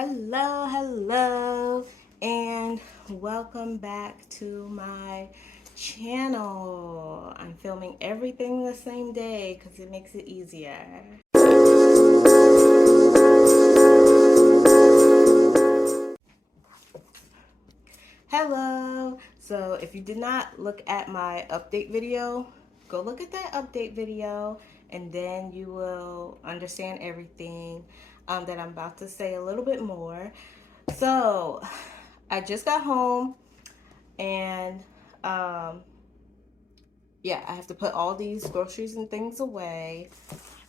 Hello, and welcome back to my channel. I'm filming everything the same day because it makes it easier. Hello. So if you did not look at my update video, go look at that update video and then you will understand everything that I'm about to say a little bit more. So I just got home and yeah, I have to put all these groceries and things away.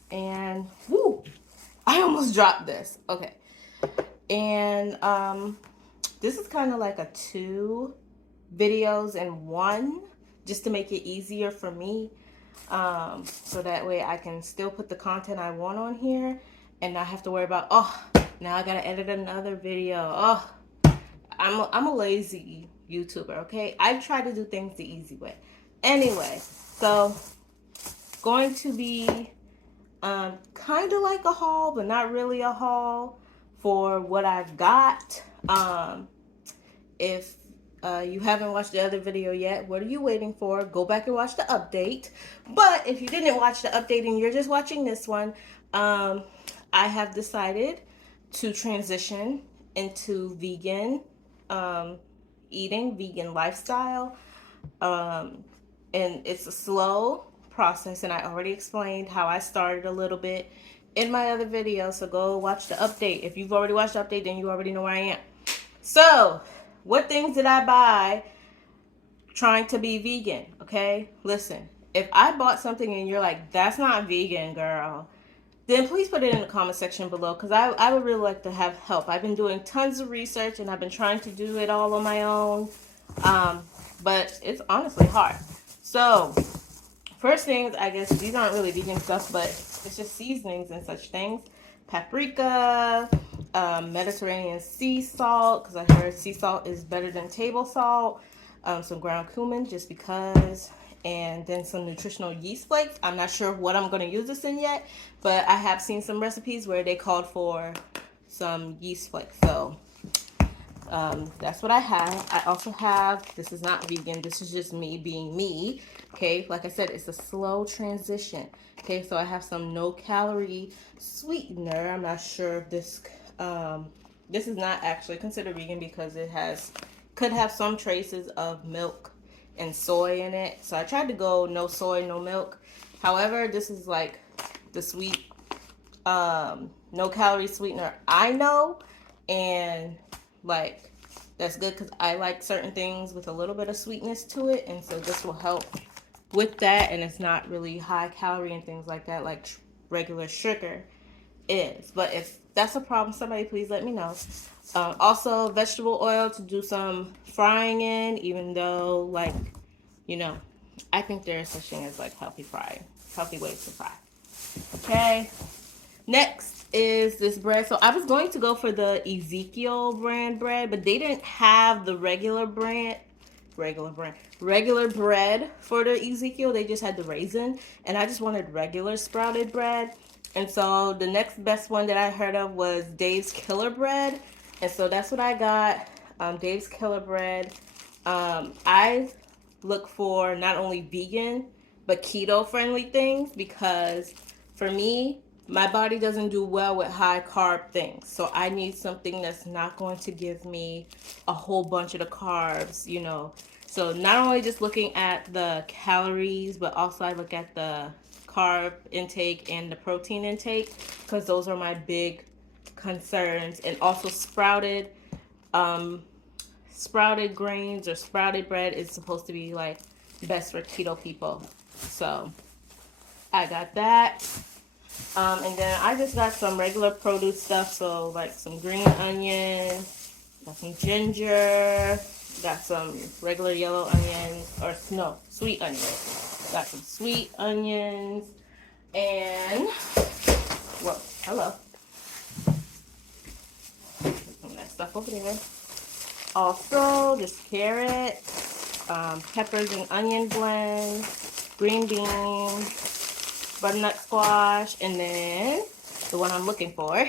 And whoo, I almost dropped this. Okay. And this is kind of like a two videos in one, just to make it easier for me. So that way I can still put the content I want on here and not have to worry about, oh, now I gotta edit another video. Oh, I'm a lazy YouTuber, okay? I try to do things the easy way. Anyway, so going to be kind of like a haul, but not really a haul for what I got. If you haven't watched the other video yet, what are you waiting for? Go back and watch the update. But if you didn't watch the update and you're just watching this one, I have decided to transition into vegan eating, vegan lifestyle. And it's a slow process, and I already explained how I started a little bit in my other video, so go watch the update. If you've already watched the update, then you already know where I am. So, what things did I buy trying to be vegan? Okay, listen, if I bought something and you're like, that's not vegan, girl, then please put it in the comment section below, because I would really like to have help. I've been doing tons of research and I've been trying to do it all on my own, but it's honestly hard. So first things, I guess these aren't really vegan stuff, but it's just seasonings and such things. Paprika, Mediterranean sea salt, because I heard sea salt is better than table salt. Some ground cumin, just because. And then some nutritional yeast flakes. I'm not sure what I'm going to use this in yet, but I have seen some recipes where they called for some yeast flakes. So that's what I have. I also have, this is not vegan, this is just me being me. Okay, like I said, it's a slow transition. Okay, so I have some no calorie sweetener. I'm not sure if this this is not actually considered vegan because it could have some traces of milk and soy in it. So I tried to go no soy, no milk. However, this is like the sweet no calorie sweetener I know, and like that's good because I like certain things with a little bit of sweetness to it, and so this will help with that. And it's not really high calorie and things like that like regular sugar is. But if that's a problem, somebody please let me know. Also vegetable oil to do some frying in, even though, like, you know, I think there is such thing as like healthy ways to fry. Okay, next is this bread. So I was going to go for the Ezekiel brand bread, but they didn't have the regular bread for the Ezekiel. They just had the raisin, and I just wanted regular sprouted bread. And so the next best one that I heard of was Dave's Killer Bread, and so that's what I got. Dave's Killer Bread. I look for not only vegan but keto friendly things, because for me, my body doesn't do well with high carb things. So I need something that's not going to give me a whole bunch of the carbs, you know. So not only just looking at the calories, but also I look at the carb intake and the protein intake, because those are my big concerns. And also sprouted grains or sprouted bread is supposed to be like best for keto people. So I got that. And then I just got some regular produce stuff. So like some green onion, got some ginger, got some regular yellow onions, or no, sweet onions. Got some sweet onions, and, whoa, hello. Put that stuff over there. Also, just carrots, peppers and onion blend, green beans, butternut squash, and then the one I'm looking for,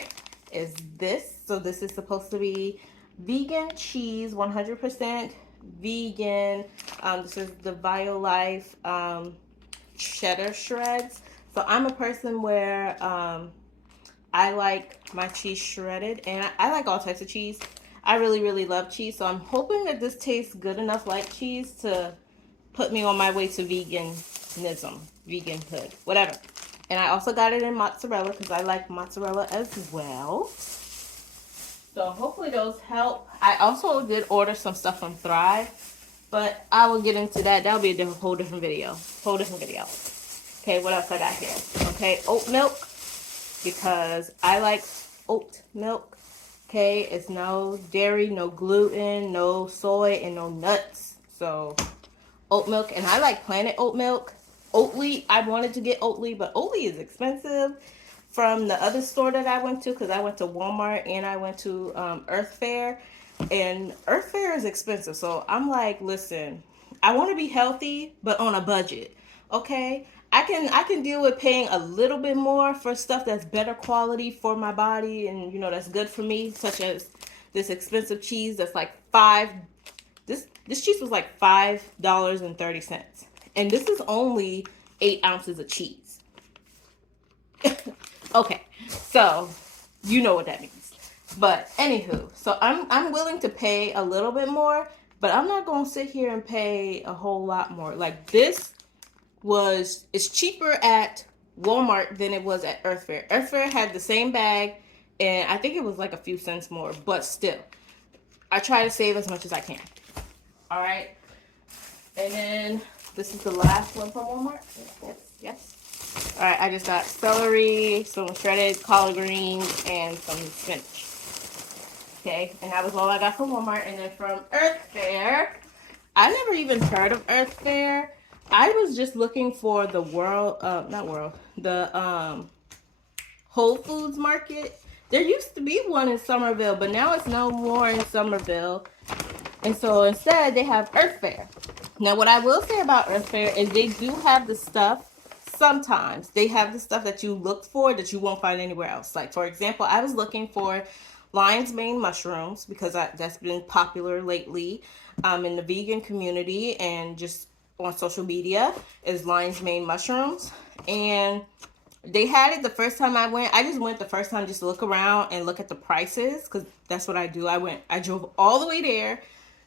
is this. So this is supposed to be vegan cheese, 100% vegan. This is the BioLife cheddar shreds. So I'm a person where I like my cheese shredded, and I like all types of cheese. I really, really love cheese, so I'm hoping that this tastes good enough like cheese to put me on my way to veganhood, whatever. And I also got it in mozzarella because I like mozzarella as well. So hopefully those help. I also did order some stuff from Thrive, but I will get into that. That'll be a whole different video. Okay, what else I got here? Okay, oat milk, because I like oat milk. Okay, it's no dairy, no gluten, no soy, and no nuts. So oat milk, and I like Planet oat milk. Oatly, I wanted to get Oatly, but Oatly is expensive from the other store that I went to, because I went to Walmart and I went to Earth Fare, and Earth Fare is expensive. So I'm like, listen, I want to be healthy, but on a budget. Okay, I can deal with paying a little bit more for stuff that's better quality for my body, and that's good for me, such as this expensive cheese that's like this cheese was like $5.30, and this is only 8 ounces of cheese. Okay, so you know what that means. But anywho, so I'm willing to pay a little bit more, but I'm not gonna sit here and pay a whole lot more. Like this it's cheaper at Walmart than it was at Earth Fare. Earth Fare had the same bag, and I think it was like a few cents more, but still, I try to save as much as I can. All right, and then this is the last one from Walmart. Yes. All right, I just got celery, some shredded collard greens, and some spinach. Okay, and that was all I got from Walmart. And then from Earth Fare, I never even heard of Earth Fare. I was just looking for the Whole Foods Market. There used to be one in Somerville, but now it's no more in Somerville. And so instead, they have Earth Fare. Now, what I will say about Earth Fare is they do have the stuff. Sometimes they have the stuff that you look for that you won't find anywhere else. Like, for example, I was looking for lion's mane mushrooms because that's been popular lately in the vegan community and just on social media is lion's mane mushrooms. And they had it the first time I went. I just went the first time just to look around and look at the prices, because that's what I do. I drove all the way there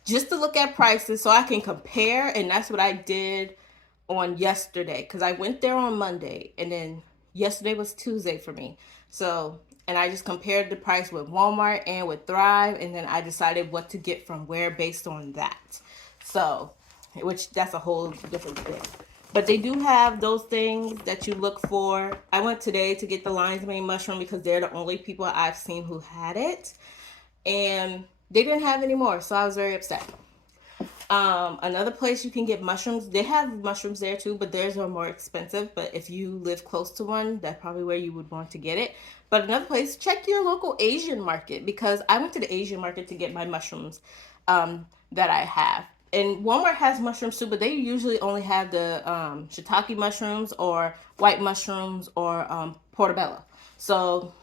just to look at prices so I can compare, and that's what I did on yesterday, because I went there on Monday and then yesterday was Tuesday for me. So, and I just compared the price with Walmart and with Thrive, and then I decided what to get from where based on that. So, which that's a whole different thing. But they do have those things that you look for. I went today to get the lion's mane mushroom because they're the only people I've seen who had it, and they didn't have any more, so I was very upset. Another place you can get mushrooms, they have mushrooms there too, but theirs are more expensive. But if you live close to one, that's probably where you would want to get it. But another place, check your local Asian market, because I went to the Asian market to get my mushrooms that I have. And Walmart has mushrooms too, but they usually only have the shiitake mushrooms or white mushrooms or portobello. So,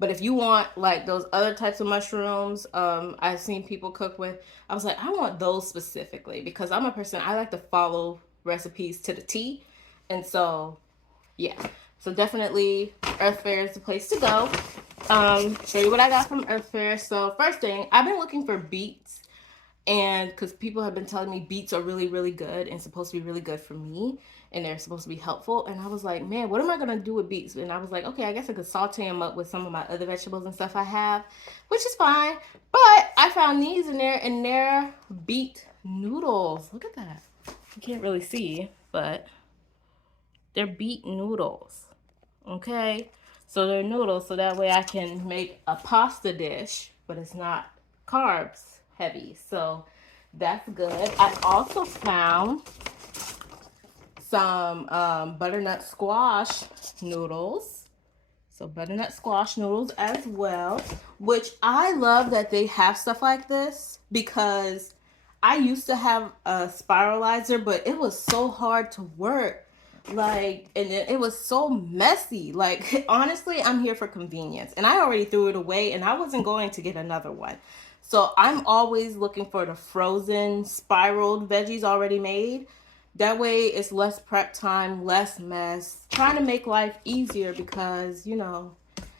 but if you want like those other types of mushrooms, I've seen people cook with, I was like, I want those specifically because I'm a person, I like to follow recipes to the T. And so, yeah. So definitely Earth Fare is the place to go. Show you what I got from Earth Fare. So first thing, I've been looking for beets. And because people have been telling me beets are really, really good and supposed to be really good for me. And they're supposed to be helpful. And I was like, man, what am I going to do with beets? And I was like, okay, I guess I could saute them up with some of my other vegetables and stuff I have, which is fine. But I found these in there, and they're beet noodles. Look at that. You can't really see, but they're beet noodles. Okay? So they're noodles, so that way I can make a pasta dish, but it's not carbs heavy. So that's good. I also found some butternut squash noodles. So butternut squash noodles as well, which I love that they have stuff like this, because I used to have a spiralizer, but it was so hard to work Like, and it was so messy. Like, honestly, I'm here for convenience. And I already threw it away and I wasn't going to get another one. So I'm always looking for the frozen spiraled veggies already made. That way it's less prep time, less mess. Trying to make life easier because, you know,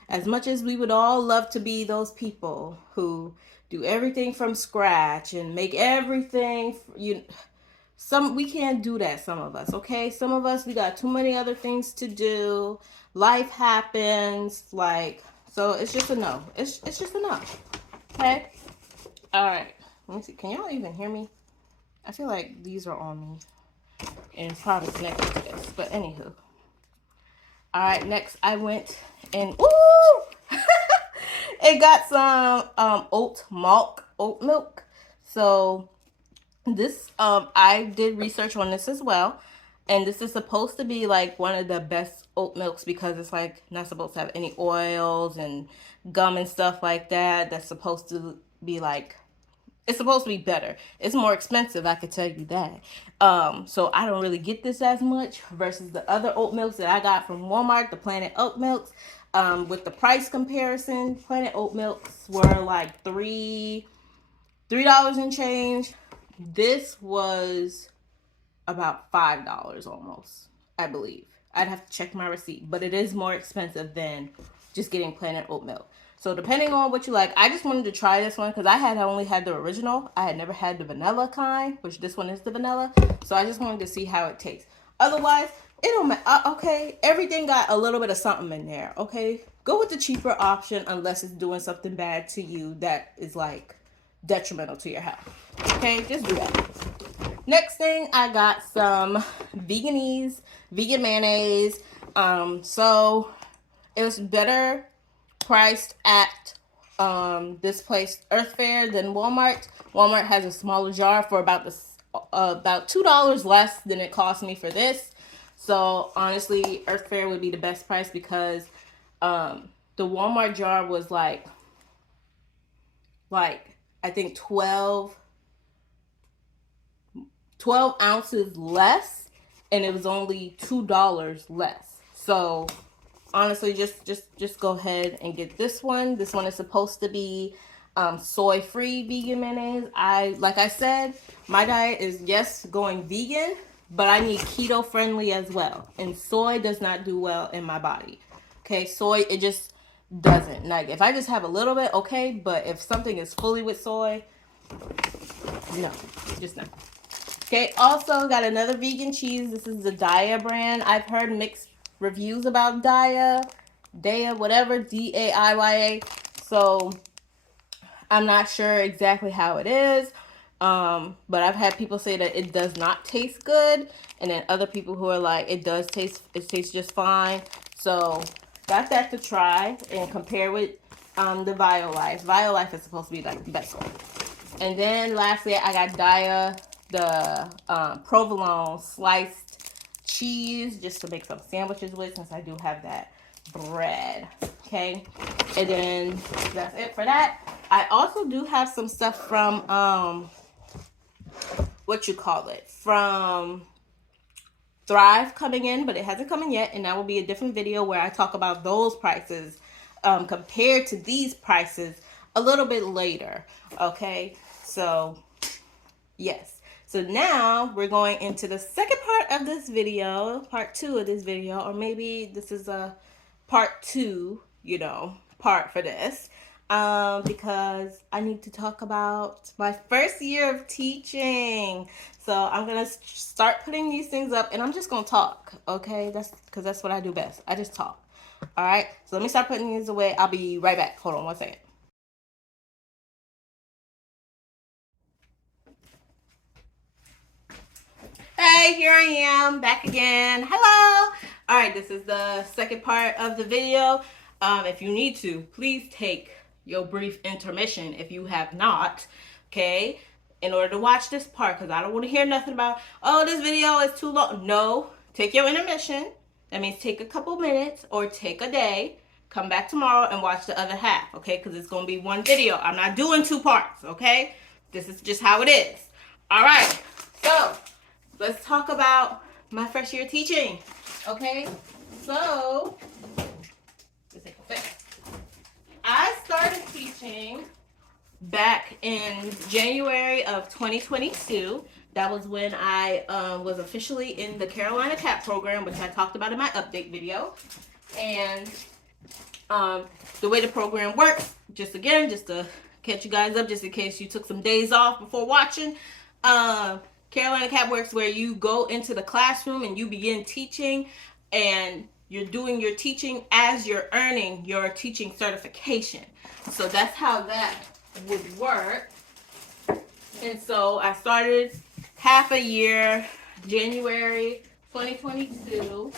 as much as we would all love to be those people who do everything from scratch and make everything, we can't do that, some of us, okay? Some of us, we got too many other things to do. Life happens, like, so it's just a no. It's just a no. Okay? All right. Let me see. Can y'all even hear me? I feel like these are on me. And it's probably connected to this. But anywho. All right, next I went and it got some oat milk. So this I did research on this as well, and this is supposed to be like one of the best oat milks because it's like not supposed to have any oils and gum and stuff like that. That's supposed to be like, it's supposed to be better. It's more expensive, I could tell you that. So I don't really get this as much versus the other oat milks that I got from Walmart, the Planet Oat Milks. With the price comparison, Planet Oat Milks were like $3 and change. This was about $5 almost, I believe. I'd have to check my receipt, but it is more expensive than just getting Planet Oat Milk. So depending on what you like, I just wanted to try this one because I had only had the original. I had never had the vanilla kind, which this one is the vanilla. So I just wanted to see how it tastes. Otherwise, it don't matter. Okay, everything got a little bit of something in there. Okay, go with the cheaper option unless it's doing something bad to you that is like detrimental to your health. Okay, just do that. Next thing, I got some vegan mayonnaise. So it was better priced at this place, Earth Fare, than Walmart. Walmart has a smaller jar for about $2 less than it cost me for this. So honestly, Earth Fare would be the best price because the Walmart jar was like I think 12 ounces less, and it was only $2 less. So honestly, just go ahead and get this one. This one is supposed to be soy-free vegan mayonnaise. Like I said, my diet is, yes, going vegan, but I need keto friendly as well. And soy does not do well in my body. Okay, soy, it just doesn't. Like, if I just have a little bit, okay, but if something is fully with soy, no, just not. Okay, also got another vegan cheese. This is the Daiya brand. I've heard mixed reviews about Daiya, whatever, Daiya. So I'm not sure exactly how it is. But I've had people say that it does not taste good, and then other people who are like, it tastes just fine. So got that to try and compare with the Violife. Violife is supposed to be like the best one. And then lastly, I got Daiya, the provolone sliced cheese, just to make some sandwiches with, since I do have that bread. Okay, and then that's it for that. I also do have some stuff from from Thrive coming in, but it hasn't come in yet, and that will be a different video where I talk about those prices compared to these prices a little bit later. Okay, so yes. So now we're going into the second part of this video, part 2 of this video, or maybe this is a part 2, part for this, because I need to talk about my first year of teaching. So I'm going to start putting these things up, and I'm just going to talk, okay? Because that's what I do best. I just talk. All right? So let me start putting these away. I'll be right back. Hold on one second. Hey, here I am, back again. Hello. All right, this is the second part of the video. If you need to, please take your brief intermission if you have not, okay, in order to watch this part, because I don't want to hear nothing about, oh, this video is too long. No, take your intermission. That means take a couple minutes or take a day. Come back tomorrow and watch the other half, okay, because it's going to be one video. I'm not doing 2 parts, okay? This is just how it is. All right, so let's talk about my first year teaching. Okay, so I started teaching back in January of 2022. That was when I was officially in the Carolina CAP program, which I talked about in my update video. And the way the program works, just to catch you guys up, just in case you took some days off before watching, Carolina CAP works where you go into the classroom and you begin teaching, and you're doing your teaching as you're earning your teaching certification. So that's how that would work. And so I started half a year, January 2022,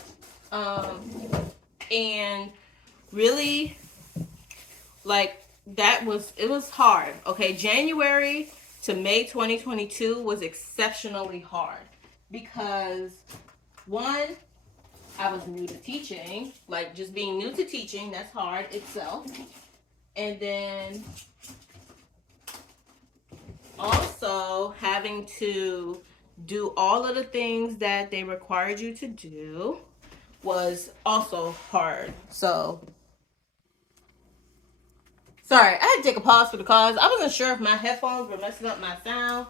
and really, like, it was hard. Okay, January to May 2022 was exceptionally hard because, one, I was new to teaching. Like, just being new to teaching, that's hard itself. And then also having to do all of the things that they required you to do was also hard. So, sorry, I had to take a pause for the cause. I wasn't sure if my headphones were messing up my sound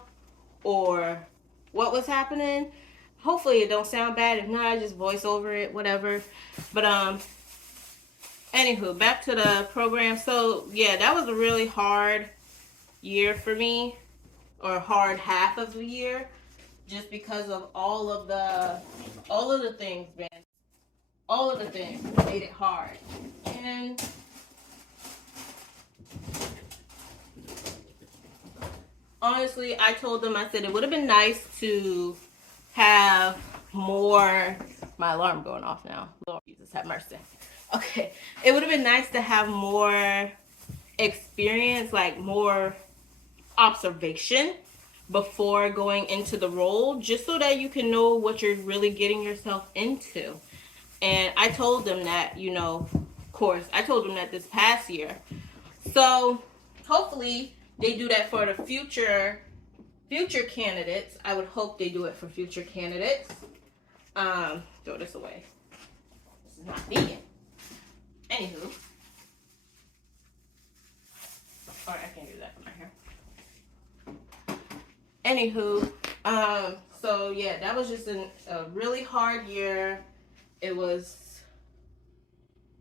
or what was happening. Hopefully it don't sound bad. If not, I just voice over it, whatever. But anywho, back to the program. So yeah, that was a really hard year for me, or hard half of the year, just because of all of the things, man. All of the things made it hard. And honestly, I told them, I said it would have been nice to have more. My alarm going off now. Lord Jesus, have mercy. Okay, it would have been nice to have more experience, like more observation before going into the role, just so that you can know what you're really getting yourself into. And I told them that, of course, I told them that this past year. So hopefully they do that for the future candidates. I would hope they do it for future candidates. Throw this away. This is not vegan. Anywho. Alright, I can do that from my hair. Anywho, so yeah, that was just a really hard year. It was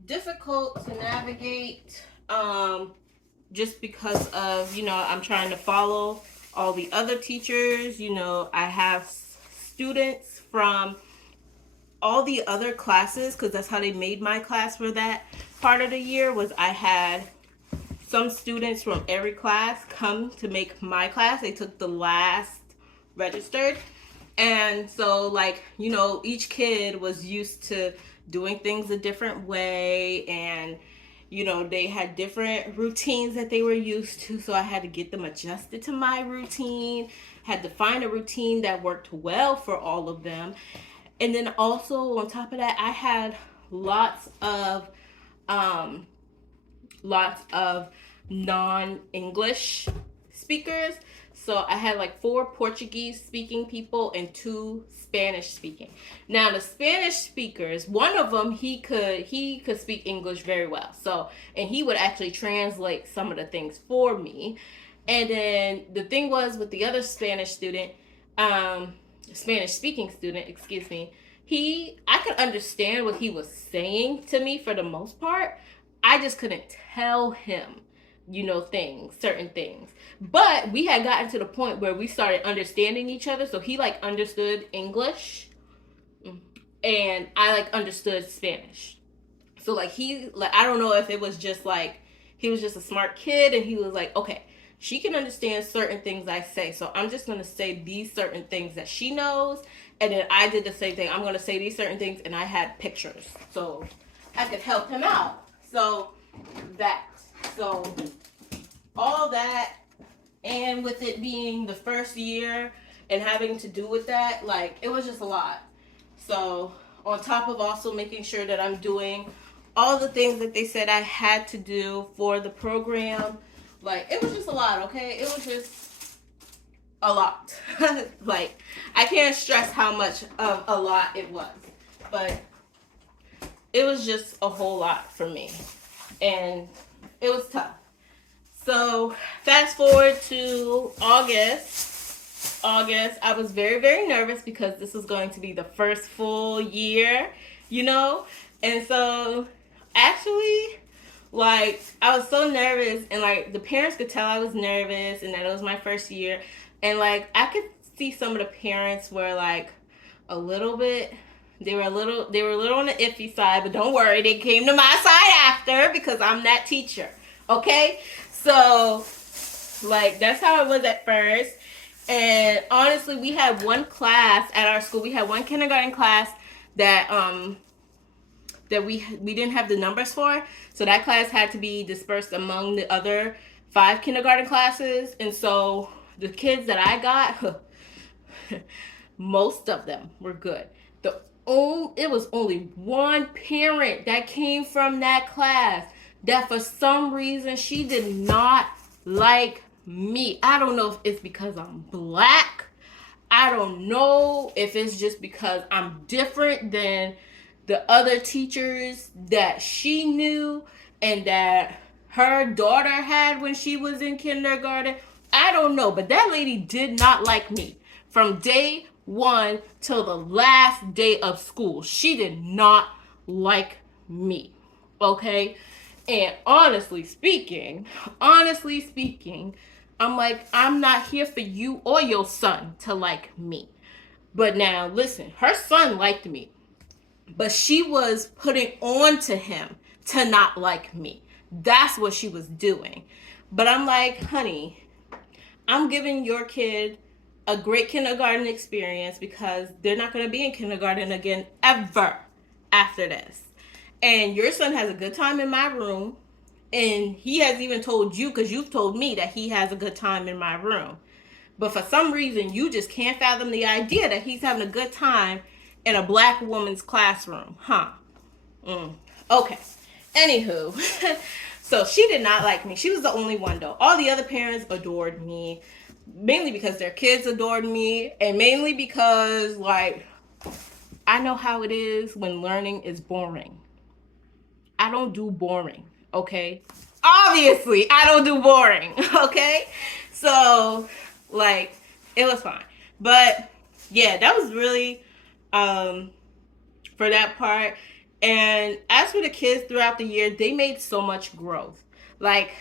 difficult to navigate, just because of, I'm trying to follow all the other teachers. I have students from all the other classes, because that's how they made my class for that part of the year. Was I had some students from every class come to make my class. They took the last registered. And so, like, each kid was used to doing things a different way, and they had different routines that they were used to, so I had to get them adjusted to my routine, had to find a routine that worked well for all of them. And then also on top of that, I had lots of non-English speakers. So I had like 4 Portuguese speaking people and 2 Spanish speaking. Now the Spanish speakers, one of them, he could speak English very well. So, and he would actually translate some of the things for me. And then the thing was with the other Spanish speaking student, I could understand what he was saying to me for the most part. I just couldn't tell him, certain things. But we had gotten to the point where we started understanding each other. So he understood English and I understood Spanish. So I don't know if it was just he was just a smart kid and he was like, okay, she can understand certain things I say. So I'm just going to say these certain things that she knows. And then I did the same thing. I'm going to say these certain things, and I had pictures so I could help him out. So all that, and with it being the first year and having to do with that, it was just a lot. So on top of also making sure that I'm doing all the things that they said I had to do for the program, it was just a lot, okay? It was just a lot. Like, I can't stress how much of a lot it was. But it was just a whole lot for me. And it was tough. So, fast forward to August, I was very, very nervous because this was going to be the first full year, you know? And so, actually, like, I was so nervous, and like, the parents could tell I was nervous and that it was my first year. And like, I could see some of the parents were like a little bit. They were a little on the iffy side, but don't worry, they came to my side after because I'm that teacher. Okay? So, like, that's how it was at first. And honestly, we had one class at our school. We had one kindergarten class that we didn't have the numbers for. So that class had to be dispersed among the other 5 kindergarten classes. And so the kids that I got, most of them were good. It was only one parent that came from that class that for some reason she did not like me. I don't know if it's because I'm black. I don't know if it's just because I'm different than the other teachers that she knew and that her daughter had when she was in kindergarten. I don't know, but that lady did not like me from day one till the last day of school. She did not like me. Okay? And honestly speaking, I'm like, I'm not here for you or your son to like me. But now, listen, her son liked me, but she was putting on to him to not like me. That's what she was doing. But I'm like, honey, I'm giving your kid a great kindergarten experience because they're not going to be in kindergarten again ever after this. And your son has a good time in my room. And he has even told you, because you've told me that he has a good time in my room. But for some reason, you just can't fathom the idea that he's having a good time in a black woman's classroom. Huh. Okay. Anywho. So she did not like me. She was the only one, though. All the other parents adored me. Mainly because their kids adored me. And mainly because, like, I know how it is when learning is boring. I don't do boring, okay? Obviously, I don't do boring, okay? So, like, it was fine. But, yeah, that was really for that part. And as for the kids throughout the year, they made so much growth. Like,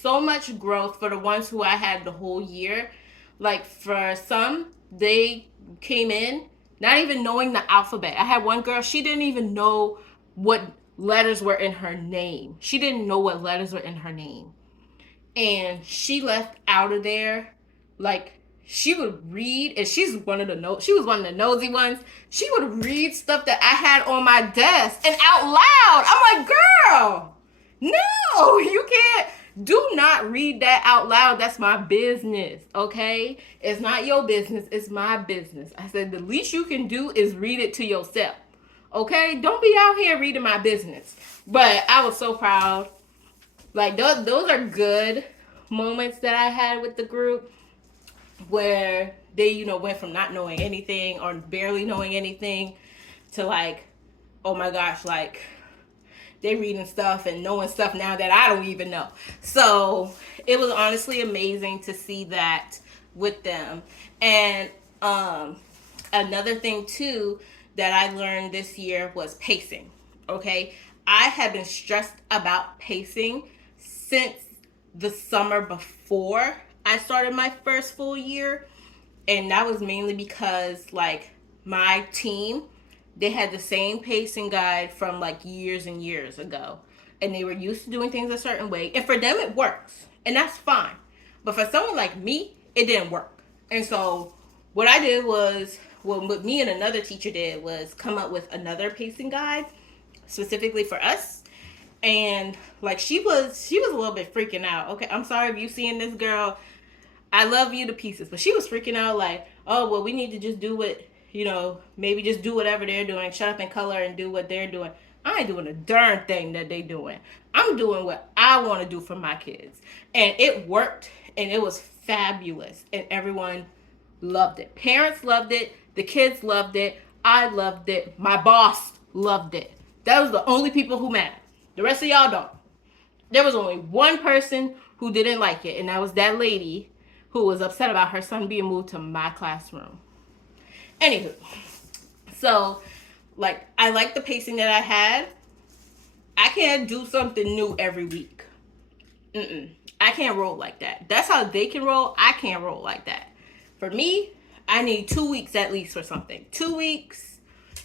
so much growth for the ones who I had the whole year. Like, for some, they came in not even knowing the alphabet. I had one girl, she didn't even know what letters were in her name. She didn't know what letters were in her name. And she left out of there like she would read, and she was one of the nosy ones. She would read stuff that I had on my desk and out loud. I'm like, girl, no, you can't. Do not read that out loud. That's my business, okay? It's not your business. It's my business. I said the least you can do is read it to yourself, okay? Don't be out here reading my business. But I was so proud. Like, those are good moments that I had with the group where they, went from not knowing anything or barely knowing anything to like, oh my gosh, like they reading stuff and knowing stuff now that I don't even know. So it was honestly amazing to see that with them. And another thing too that I learned this year was pacing. Okay, I have been stressed about pacing since the summer before I started my first full year. And that was mainly because like my team, they had the same pacing guide from like years and years ago. And they were used to doing things a certain way. And for them it works. And that's fine. But for someone like me, it didn't work. And so what I did was, what me and another teacher did was come up with another pacing guide specifically for us. And like she was a little bit freaking out. Okay, I'm sorry if you seeing this girl. I love you to pieces, but she was freaking out like, oh well, we need to just do what, maybe just do whatever they're doing, shut up and color and do what they're doing. I ain't doing a darn thing that they doing. I'm doing what I want to do for my kids. And it worked, and it was fabulous. And everyone loved it. Parents loved it. The kids loved it. I loved it. My boss loved it. That was the only people who mattered. The rest of y'all don't. There was only one person who didn't like it, and that was that lady who was upset about her son being moved to my classroom. Anywho, so, like, I like the pacing that I had. I can't do something new every week. I can't roll like that. That's how they can roll. I can't roll like that. For me, I need 2 weeks at least for something. 2 weeks.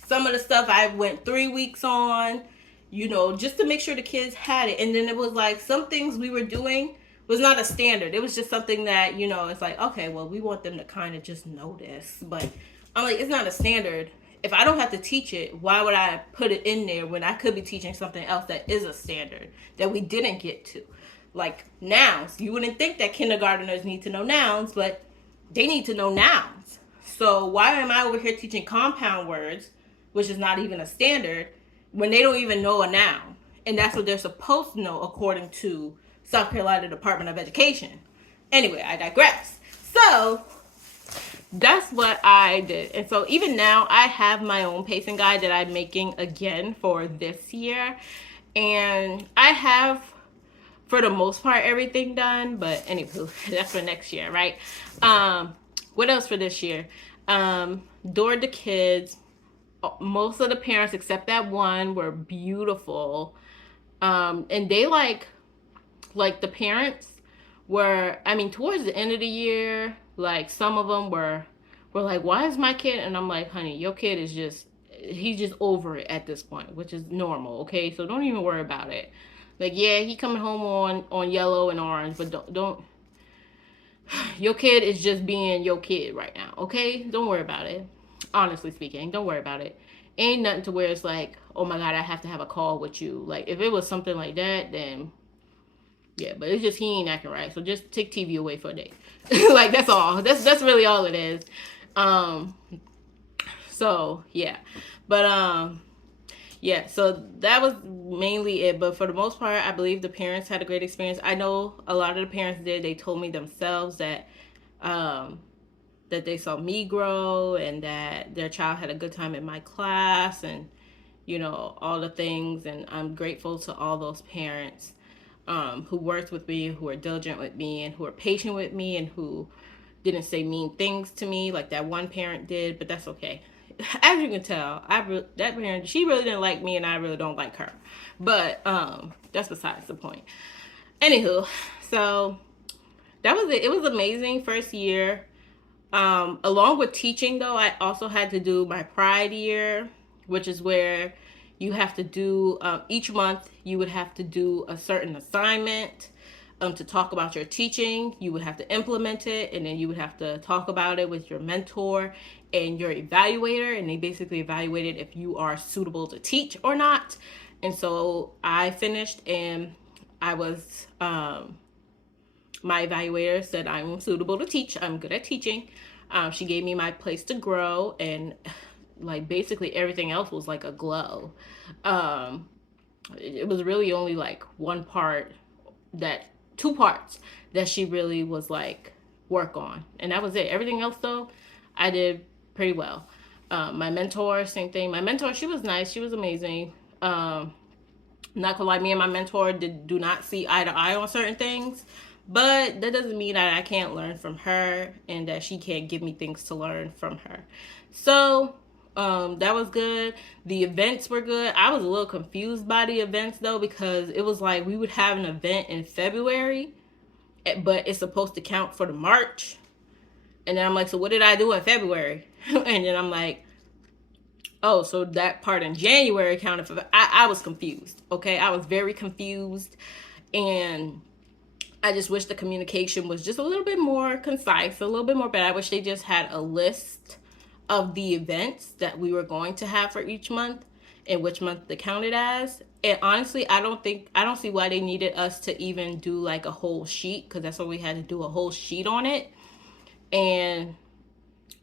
Some of the stuff I went 3 weeks on, just to make sure the kids had it. And then it was like some things we were doing was not a standard. It was just something that, it's like, okay, well, we want them to kind of just know this. But I'm like, it's not a standard. If I don't have to teach it, why would I put it in there when I could be teaching something else that is a standard that we didn't get to? Like nouns. You wouldn't think that kindergartners need to know nouns, but they need to know nouns. So why am I over here teaching compound words, which is not even a standard, when they don't even know a noun? And that's what they're supposed to know according to South Carolina Department of Education. Anyway, I digress. So that's what I did. And so even now I have my own pacing guide that I'm making again for this year. And I have, for the most part, everything done. But anywho, that's for next year, right? What else for this year? Adored the kids. Most of the parents, except that one, were beautiful. And they like the parents were, towards the end of the year, like some of them were like, why is my kid? And I'm like, honey, your kid is he's just over it at this point, which is normal. Okay. So don't even worry about it. Like, yeah, he coming home on yellow and orange, but don't, your kid is just being your kid right now. Okay. Don't worry about it. Honestly speaking, don't worry about it. Ain't nothing to where it's like, oh my God, I have to have a call with you. Like, if it was something like that, then yeah, but it's just he ain't acting right. So just take TV away for a day. Like, that's all. That's really all it is. So yeah. But yeah, so that was mainly it. But for the most part, I believe the parents had a great experience. I know a lot of the parents did. They told me themselves that that they saw me grow and that their child had a good time in my class and, all the things. And I'm grateful to all those parents who worked with me, who were diligent with me, and who were patient with me, and who didn't say mean things to me like that one parent did. But that's okay. As you can tell, that parent, she really didn't like me, and I really don't like her. But that's besides the point. Anywho, so that was it. It was amazing first year. Along with teaching, though, I also had to do my Pride year, which is where you have to do, each month, you would have to do a certain assignment to talk about your teaching. You would have to implement it, and then you would have to talk about it with your mentor and your evaluator, and they basically evaluated if you are suitable to teach or not. And so I finished, and I was, my evaluator said I'm suitable to teach. I'm good at teaching. She gave me my place to grow, and like basically everything else was like a glow. It was really only like two parts that she really was like work on, and that was it. Everything else though, I did pretty well. My mentor, same thing. My mentor, she was nice. She was amazing. Not gonna lie, me and my mentor do not see eye to eye on certain things. But that doesn't mean that I can't learn from her and that she can't give me things to learn from her. So that was good. The events were good. I was a little confused by the events though, because it was like we would have an event in February, but it's supposed to count for the March. And then I'm like, so what did I do in February? And then I'm like, oh, so that part in January counted for. I was confused. Okay, I was very confused, and I just wish the communication was just a little bit more concise, a little bit more better. I wish they just had a list of the events that we were going to have for each month and which month they counted as. And honestly, I don't see why they needed us to even do like a whole sheet, because that's what we had to do, a whole sheet on it. And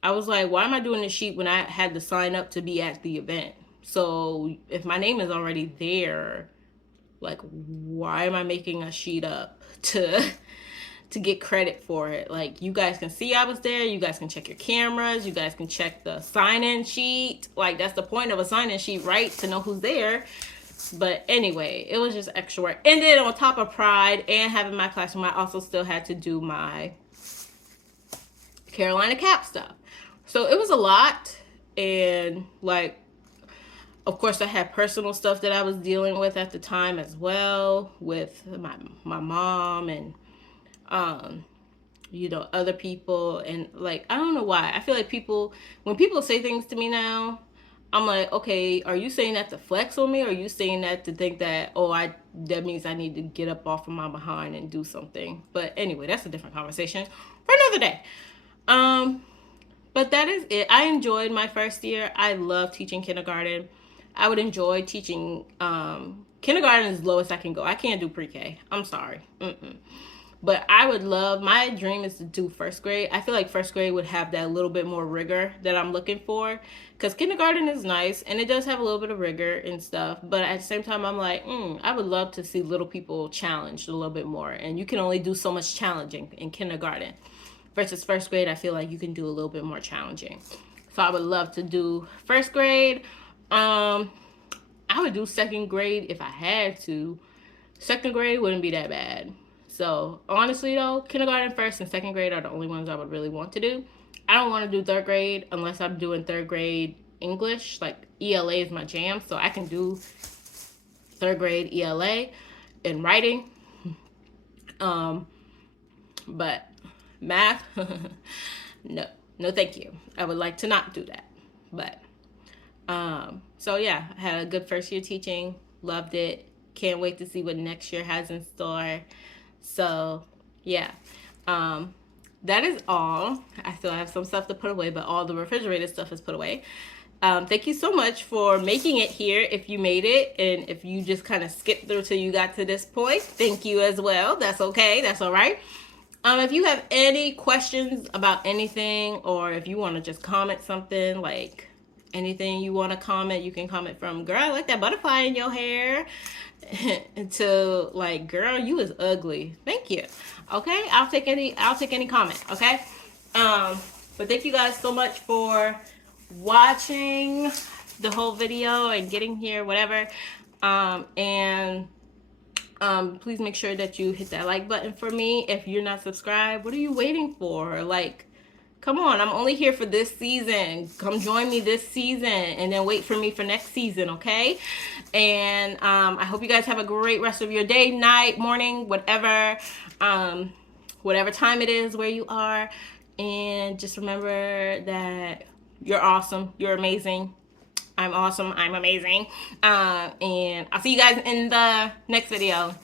I was like, why am I doing this sheet when I had to sign up to be at the event? So if my name is already there, like, why am I making a sheet up to to get credit for it. Like, you guys can see I was there. You guys can check your cameras. You guys can check the sign-in sheet. Like, that's the point of a sign-in sheet, right? To know who's there. But anyway, it was just extra work. And then on top of Pride and having my classroom, I also still had to do my Carolina Cap stuff. So it was a lot. And like, of course, I had personal stuff that I was dealing with at the time as well, with my mom and other people. And like, I don't know why. I feel like when people say things to me now, I'm like, okay, are you saying that to flex on me, or are you saying that to think that, that means I need to get up off of my behind and do something? But anyway, that's a different conversation for another day. But that is it. I enjoyed my first year. I love teaching kindergarten. I would enjoy teaching kindergarten is the lowest I can go. I can't do pre-K. I'm sorry. But I would love, my dream is to do first grade. I feel like first grade would have that little bit more rigor that I'm looking for. Because kindergarten is nice, and it does have a little bit of rigor and stuff. But at the same time, I'm like, I would love to see little people challenged a little bit more. And you can only do so much challenging in kindergarten. Versus first grade, I feel like you can do a little bit more challenging. So I would love to do first grade. I would do second grade if I had to. Second grade wouldn't be that bad. So honestly though, kindergarten, first, and second grade are the only ones I would really want to do. I don't want to do third grade unless I'm doing third grade English. Like, ELA is my jam, so I can do third grade ELA in writing. But math, no thank you. I would like to not do that. But so yeah, I had a good first year teaching, loved it, can't wait to see what next year has in store. So yeah, that is all. I still have some stuff to put away, but all the refrigerated stuff is put away. Thank you so much for making it here. If you made it, and if you just kind of skipped through till you got to this point, thank you as well. That's okay. That's all right. If you have any questions about anything, or if you want to just comment something, like anything you want to comment, you can comment from, girl, I like that butterfly in your hair, to like, girl, you is ugly. Thank you. Okay, I'll take any comment. Okay. But thank you guys so much for watching the whole video and getting here, whatever. Please make sure that you hit that like button for me. If you're not subscribed, what are you waiting for? Like, come on, I'm only here for this season. Come join me this season, and then wait for me for next season, okay? And I hope you guys have a great rest of your day, night, morning, whatever time it is where you are. And just remember that you're awesome. You're amazing. I'm awesome. I'm amazing. And I'll see you guys in the next video.